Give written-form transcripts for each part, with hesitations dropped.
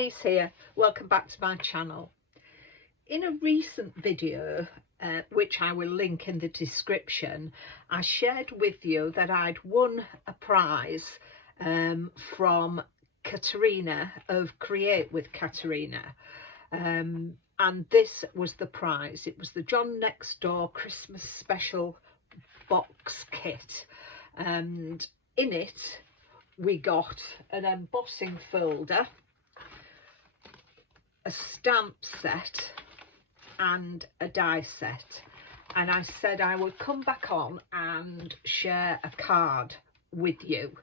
Denise here. Welcome back to my channel. In a recent video, which I will link in the description, I shared with you that I'd won a prize from Katarina of Create with Katarina. And this was the prize. It was the John Next Door Christmas Special box kit. And in it, we got an embossing folder, a stamp set and a die set, and I said I would come back on and share a card with you.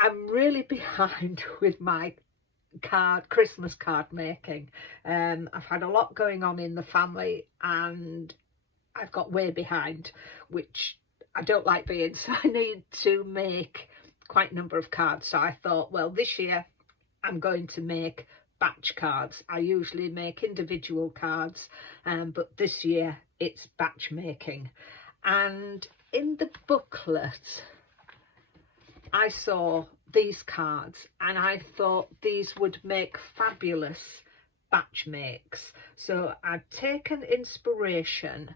I'm really behind with my Christmas card making. I've had a lot going on in the family and I've got way behind, which I don't like being, so I need to make quite a number of cards. So I thought, well, this year I'm going to make batch cards. I usually make individual cards, but this year it's batch making. And in the booklet I saw these cards and I thought these would make fabulous batch makes. So I've taken inspiration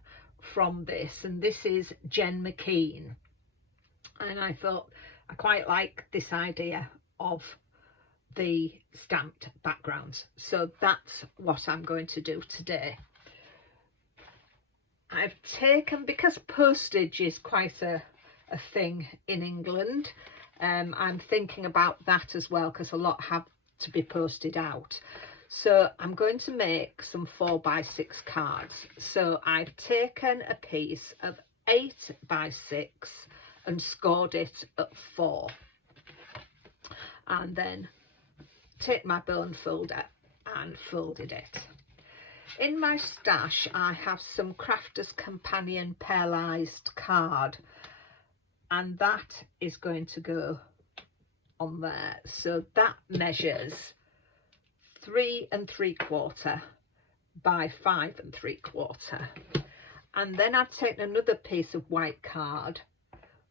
from this, and this is Jen McKean, and I thought I quite like this idea of the stamped backgrounds, so that's what I'm going to do today. I've taken, because postage is quite a thing in England, I'm thinking about that as well, because a lot have to be posted out. So I'm going to make some 4x6 cards. So I've taken a piece of 8x6 and scored it at 4. And then take my bone folder and folded it. In my stash I have some Crafter's Companion pearlised card, and that is going to go on there. So that measures 3 3/4 by 5 3/4, and then I've taken another piece of white card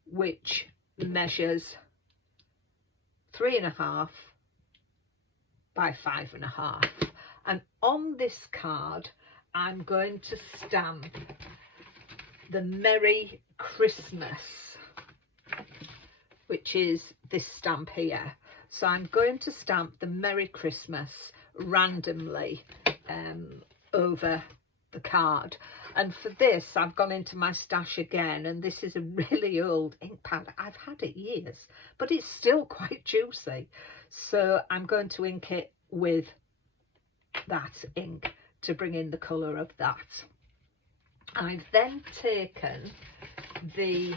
which measures 3 1/2 by 5 1/2, and on this card I'm going to stamp the Merry Christmas, which is this stamp here. So I'm going to stamp the Merry Christmas randomly over the card. And for this I've gone into my stash again, and this is a really old ink pad. I've had it years, but it's still quite juicy. So I'm going to ink it with that ink to bring in the colour of that. I've then taken the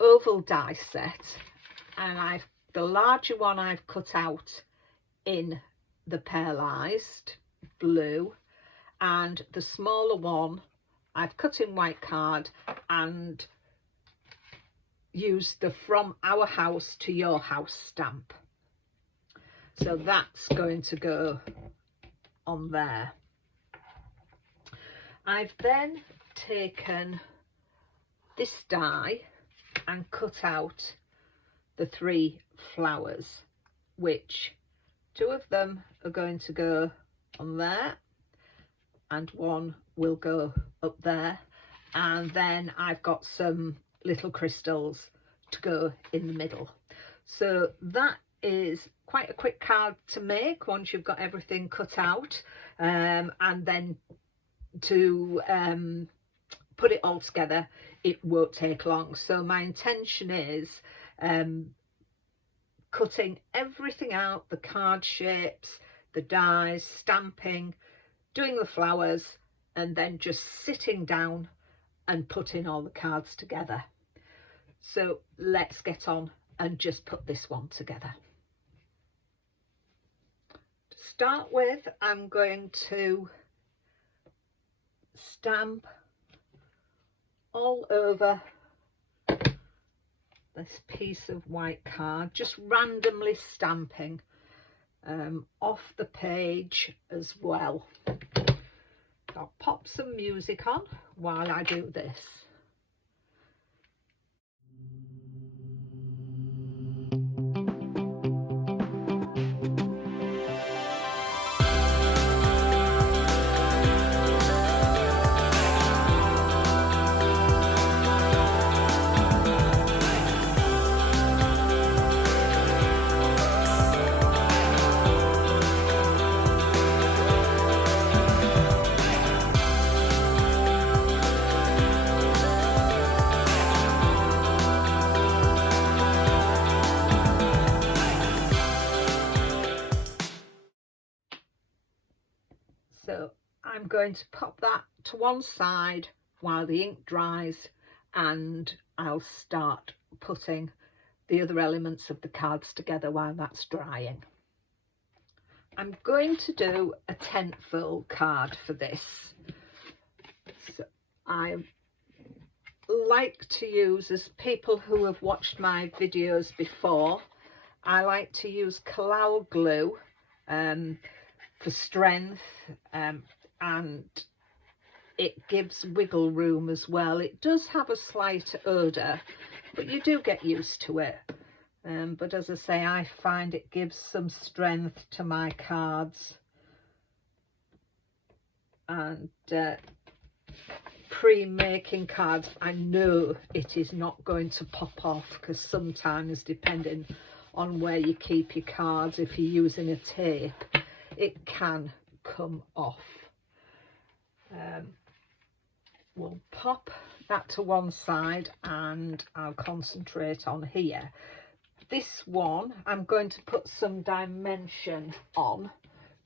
oval die set, and the larger one I've cut out in the pearlised blue, and the smaller one I've cut in white card and used the From Our House to Your House stamp. So that's going to go on there. I've then taken this die and cut out the 3 flowers, which 2 of them are going to go on there and 1 will go up there, and then I've got some little crystals to go in the middle. So that is quite a quick card to make once you've got everything cut out, and then to put it all together it won't take long. So my intention is cutting everything out, the card shapes, the dies, stamping, doing the flowers, and then just sitting down and putting all the cards together. So let's get on and just put this one together. To start with, I'm going to stamp all over this piece of white card, just randomly stamping off the page as well. I'll pop some music on while I do this. going to pop that to one side while the ink dries, and I'll start putting the other elements of the cards together while that's drying. I'm going to do a tentfold card for this. So I like to use, as people who have watched my videos before, I like to use Kalal glue for strength, and it gives wiggle room as well. It does have a slight odour, but you do get used to it. But as I say, I find it gives some strength to my cards. And pre-making cards, I know it is not going to pop off, because sometimes, depending on where you keep your cards, if you're using a tape, it can come off. We'll pop that to one side and I'll concentrate on here. This one I'm going to put some dimension on,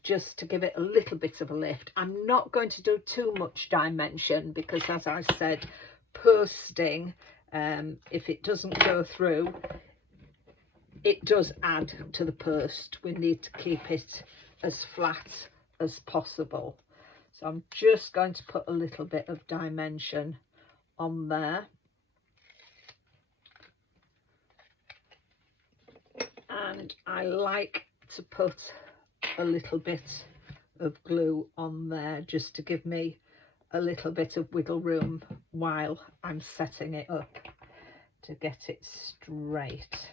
just to give it a little bit of a lift. I'm not going to do too much dimension because, as I said, posting, if it doesn't go through, it does add to the post. We need to keep it as flat as possible. So I'm just going to put a little bit of dimension on there. And I like to put a little bit of glue on there, just to give me a little bit of wiggle room while I'm setting it up to get it straight.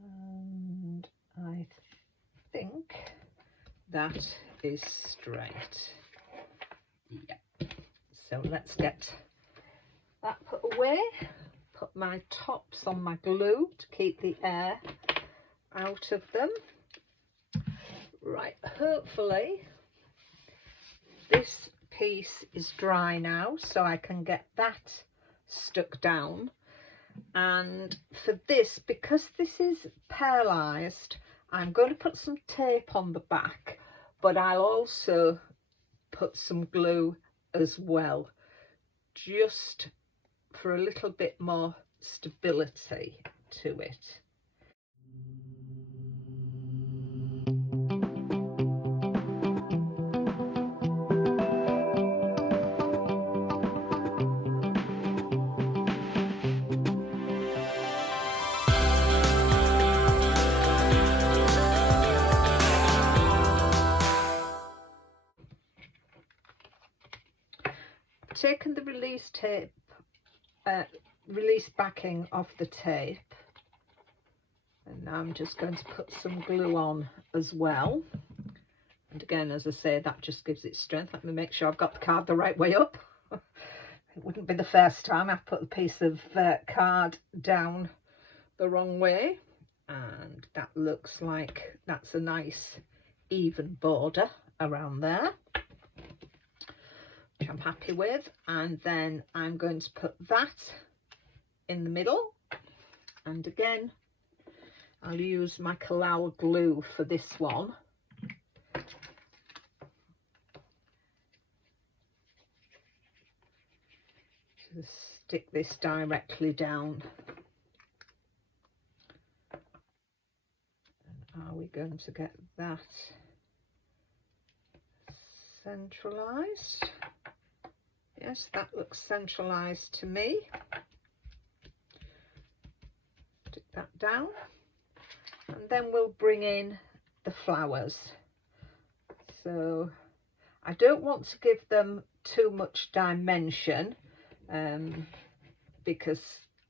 And I think that is straight. Yeah. So let's get that put away. Put my tops on my glue to keep the air out of them. Right, hopefully this piece is dry now, so I can get that stuck down. And for this, because this is pearlised, I'm going to put some tape on the back, but I'll also put some glue as well, just for a little bit more stability to it. Taken the release tape, release backing off the tape, and now I'm just going to put some glue on as well. And again, as I say, that just gives it strength. Let me make sure I've got the card the right way up. It wouldn't be the first time I've put the piece of card down the wrong way. And that looks like that's a nice even border around there, which I'm happy with. And then I'm going to put that in the middle, and again I'll use my Kalal glue for this one. Just stick this directly down. And are we going to get that centralised? Yes, that looks centralised to me. Stick that down, and then we'll bring in the flowers. So I don't want to give them too much dimension, because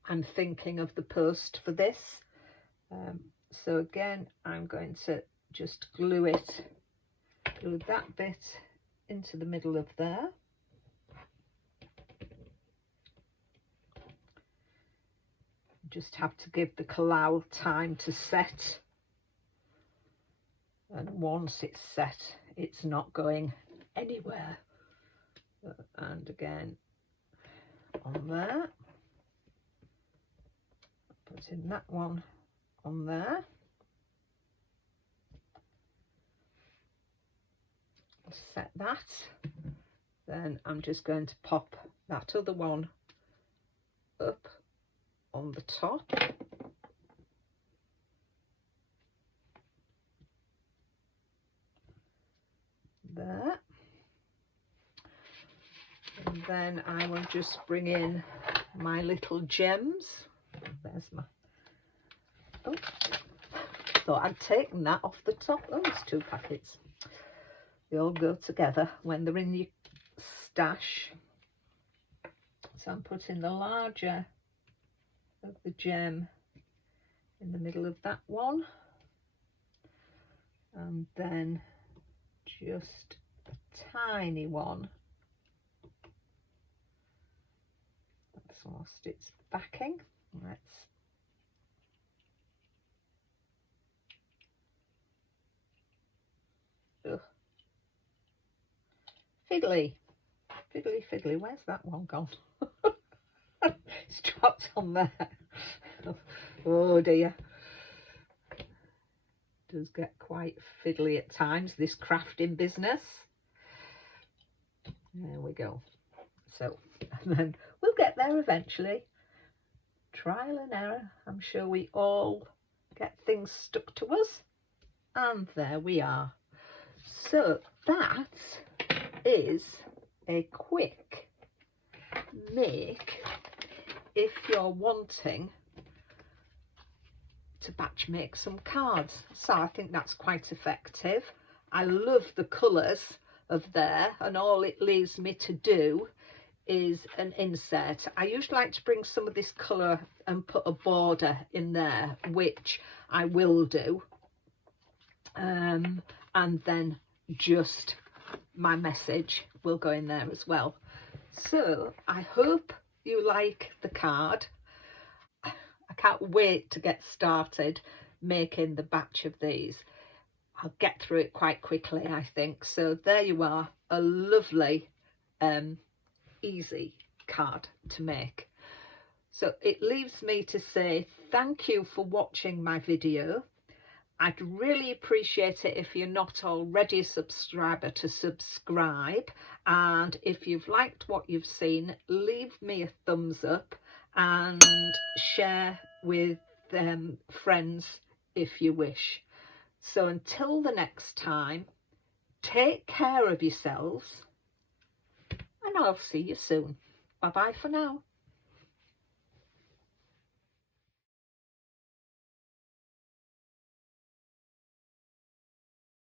I'm thinking of the post for this. So again, I'm going to just glue that bit into the middle of there. Just have to give the Kalal time to set, and once it's set, it's not going anywhere. And again on there, putting that one on there. set that. Then I'm just going to pop that other one up on the top. There. And then I will just bring in my little gems. There's my, oh, thought I'd taken that off the top. Oh, there's 2 packets. They all go together when they're in your stash. So I'm putting the larger of the gem in the middle of that one, and then just a tiny one that's lost its backing. Let's fiddly, fiddly, fiddly. Where's that one gone? It's dropped on there. Oh dear. Does get quite fiddly at times, this crafting business. There we go. So, and then we'll get there eventually. Trial and error. I'm sure we all get things stuck to us. And there we are. So that is a quick make if you're wanting to batch make some cards. So I think that's quite effective. I love the colours of there, and all it leaves me to do is an insert. I usually like to bring some of this colour and put a border in there, which I will do, and then just my message will go in there as well. So I hope you like the card. I can't wait to get started making the batch of these. I'll get through it quite quickly, I think. So there you are, a lovely easy card to make. So it leaves me to say thank you for watching my video. I'd really appreciate it if you're not already a subscriber to subscribe, and if you've liked what you've seen, leave me a thumbs up and share with friends if you wish. So until the next time, take care of yourselves, and I'll see you soon. Bye bye for now.